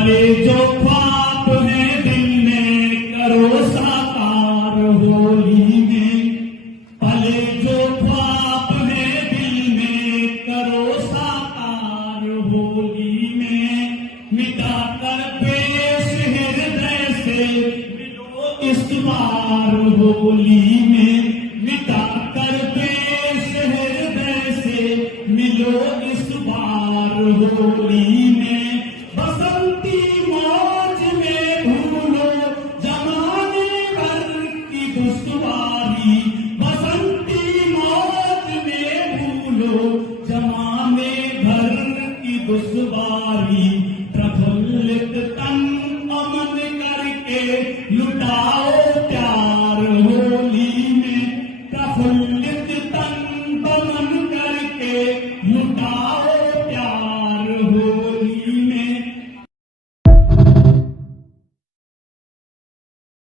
पले जो ख्वाब है दिल में करो साकार होली में। पले जो ख्वाब है दिल में करो साकार होली में। मिटा कर पेश हृदय से मिलो इस बार होली में।